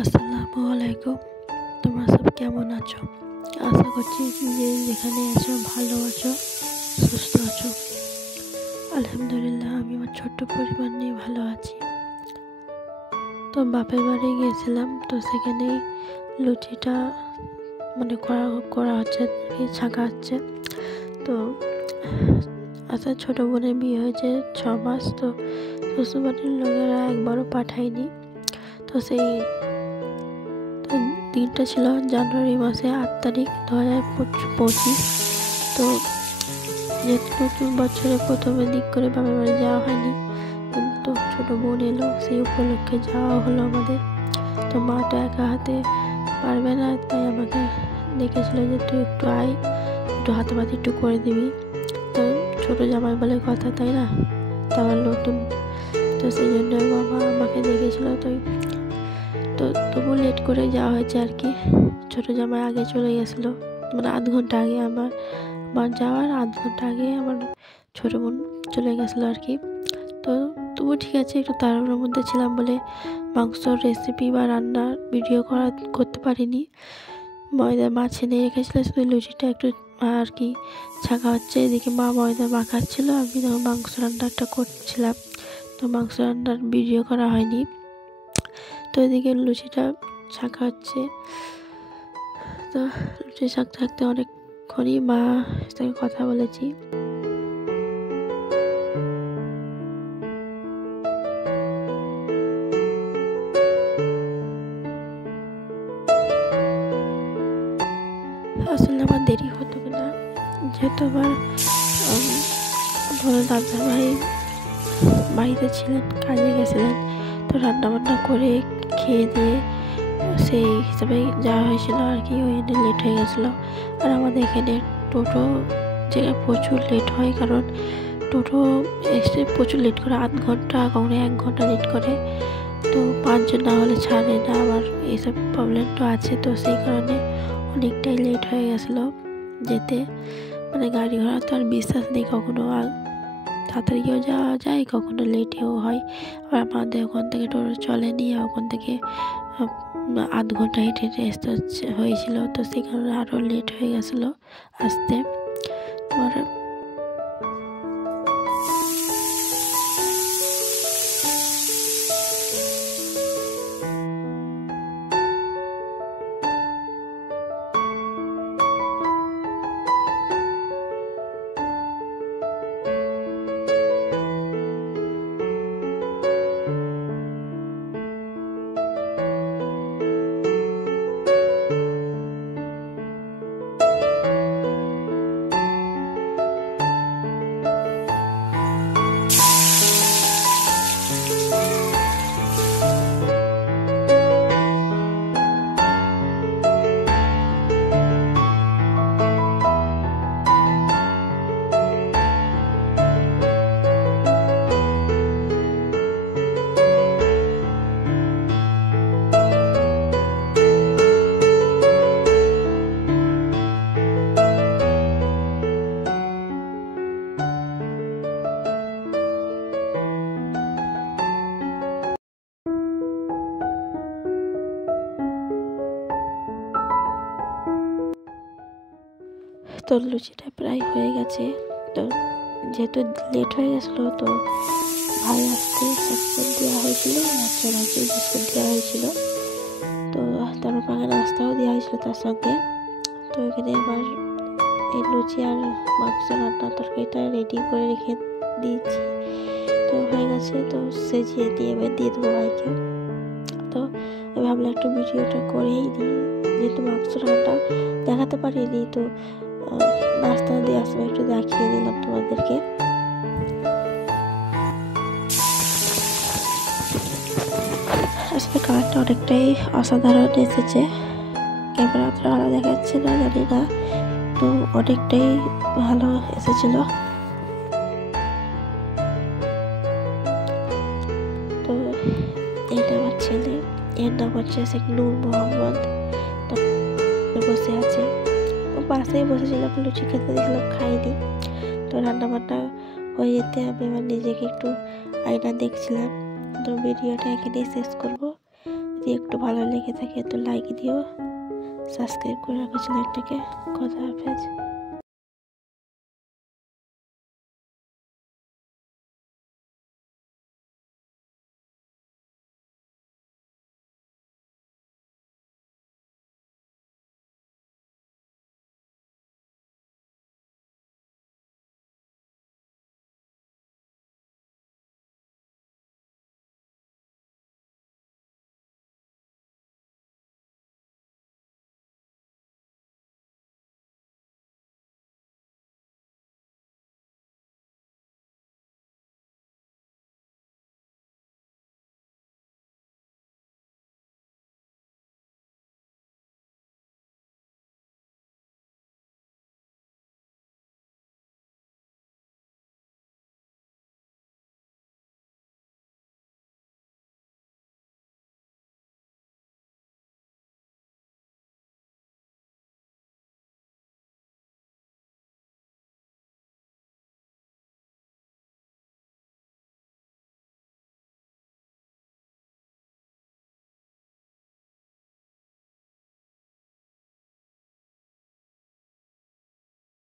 আসসালামু আলাইকুম। তোমরা সব কেমন আছো? আশা করছি যে যেখানে আছো ভালো আছো, সুস্থ আছো। আলহামদুলিল্লাহ আমি আমার ছোট্ট পরিবার নিয়ে ভালো আছি। তো বাপের বাড়ি গিয়েছিলাম, তো সেখানেই লুচিটা করা হচ্ছে, ছাঁকা হচ্ছে। তো আচ্ছা, ছোট বোনের বিয়ে হয়েছে 6 মাস। তো শ্বশুরবাড়ির লোকেরা একবারও পাঠায়নি। তো সেই দিনটা ছিল জানুয়ারি মাসে 8 তারিখ 2025। তো যেহেতু নতুন বছরে প্রথমের দিক করে বাবার বাড়ি যাওয়া হয়নি, কিন্তু ছোটো বোন এলো, সেই উপলক্ষে যাওয়া হলো আমাদের। তো মা তো একা হাতে পারবে না, তাই আমাকে ডেকেছিল যে তুই একটু আয়, একটু হাতাপাতি একটু করে দিবি। তো ছোটো জামাই বলে কথা, তাই না? তারপর নতুন, তো সেই জন্য বাবা আমাকে ডেকেছিল। তো তবু লেট করে যাওয়া হয়েছে আর কি। ছোটো জামাই আগে চলে গেছিলো, মানে আধ ঘন্টা আগে, আমার যাওয়ার আধ ঘন্টা আগে আমার ছোটো বোন চলে গেছিলো আর কি। তো তবু ঠিক আছে, একটু তাড়াহুড়োর মধ্যে ছিলাম বলে মাংসর রেসিপি বা রান্নার ভিডিও করতে পারিনি। ময়দা মাছে রেখেছিল, শুধু লুচিটা একটু আর কি ছাঁকা হচ্ছে। এদিকে মা ময়দা মাখাচ্ছিল, আমি তখন মাংস রান্নাটা করছিলাম। তো মাংস রান্নার ভিডিও করা হয়নি। তো এদিকে লুচিটা ছাঁকা হচ্ছে। তো লুচি ছাঁকতে ছাঁকতে অনেকক্ষণই মা সাথে কথা বলেছি। আসলে আমার দেরি হতো না, যেহেতু আমার বড় দাদা ভাই বাড়িতে ছিলেন, কাজে গেছিলেন। তো রান্নাবান্না করে খেয়ে দিয়ে সেই হিসাবে যাওয়া হয়েছিল আর কি। ওই জন্য লেট হয়ে গেছিলো। আর আমাদের এখানে টোটো জায়গায় প্রচুর লেট হয়, কারণ টোটো এসে প্রচুর লেট করে, আধ ঘন্টা কখনো 1 ঘন্টা লেট করে। তো 5 জন না হলে ছাড়ে না, আবার এইসব প্রবলেম তো আছে। তো সেই কারণে অনেকটাই লেট হয়ে গেছিলো যেতে। মানে গাড়ি ঘোড়া তো আর বিশ্বাস নেই, কখনো তাড়াতাড়িও যাওয়া যায়, কখনো লেটেও হয়। আবার আমাদের ওখান থেকে টোটো চলেনি, আর ওখান থেকে আধ ঘন্টা হেঁটে হেঁটে আসতে হয়েছিল। তো সেই কারণে আরও লেট হয়ে গেছিলো আসতে। তোমার তো লুচিটা প্রায় হয়ে গেছে। তো যেহেতু লেট হয়ে গেছিলো, তো ভাই আসতে বিস্কুট দেওয়া হয়েছিল, বাচ্চা ভাইকে বিস্কুট দেওয়া হয়েছিল। তো তারপর পাখা নাস্তাও দেওয়া হয়েছিল তার সঙ্গে। তো এখানে আবার এই লুচি আর মাংস রান্না তরকারিটা রেডি করে রেখে দিয়েছি। তো হয়ে গেছে, তো সেজিয়ে দিয়ে দেবো ভাইকে। তো আমি ভাবলাম একটু ভিডিওটা করেই দিই, যেহেতু মাংস রান্না দেখাতে পারিনি। তো নাস্তা দেওয়ার সময় একটু দেখিয়ে দিলাম তোমাদেরকে। আসলে কালারটা অনেকটাই অসাধারণ এসেছে, ক্যামেরা অতটা ভালো দেখাচ্ছে না জানি না, তো অনেকটাই ভালো এসেছিল। তো এটা আমার ছেলে, এর নাম হচ্ছে শেখ নূর মোহাম্মদ। তো বসে আছে, পাশেই বসেছিলাম, লুচি খেতে দিয়েছিলাম, খাইনি। তো রান্নাবান্না হয়ে যেতে আমি আমার নিজেকে একটু আয়না দেখছিলাম। তো ভিডিওটা এখানেই শেষ করবো। যদি একটু ভালো লেগে থাকে তো লাইক দিও, সাবস্ক্রাইব করে রাখো চ্যানেলটাকে। খোদা হাফেজ।